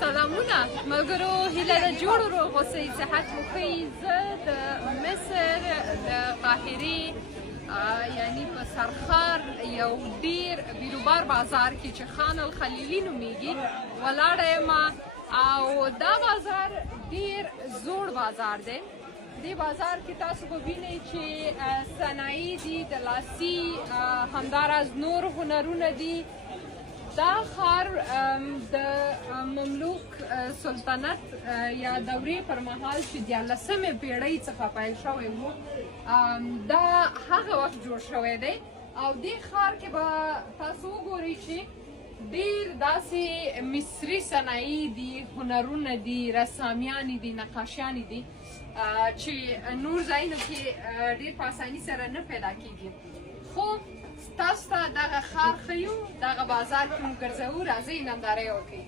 سلامونه ملګرو، هیله ده جوړ روغ اوسئ، صحت مو ښه وي. زه د مصر د قاهرې یعنی په سرخار یو ډیر بیروبار بازار کې چې خان الخلیلي نومیږي ولاړه یم، او دا بازار ډیر زوړ بازار دی. دې بازار کې تاسو به وینئ چې صنایع دي، د لاسي همداراز نور هنرونه دي. دا ښار د مملوک سلطنت یا دورې پر مهال چې 14مې پیړۍ څخه پیل شوی و، دا هغه وخت جوړ شوی دی. او دې ښار کې به تاسو وګورئ چې ډېر داسې مصري صنایع دي، هنرونه دي، رسامیانې دي، نقاشیانې دي چې نور ځایونو کې ډېر په اساني سره نه پیدا کېږي. خو تاسو ته دغه ښار ښیو، دغه بازار کې مو ګرځوو، راځئ ننداره یې وکړئ.